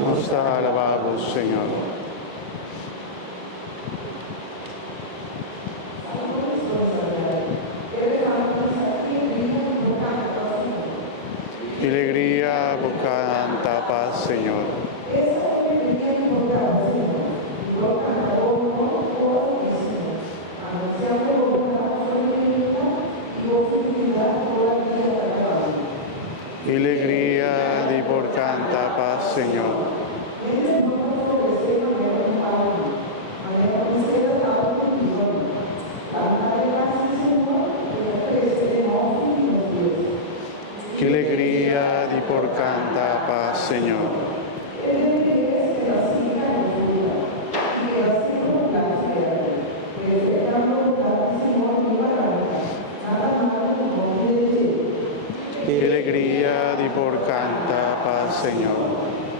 Nos ha alabado, Señor. Alegría, tanta paz, Señor. Alegría di por tanta paz, Señor. Qué alegría di por tanta paz, Señor. Qué alegría di por tanta paz, Señor.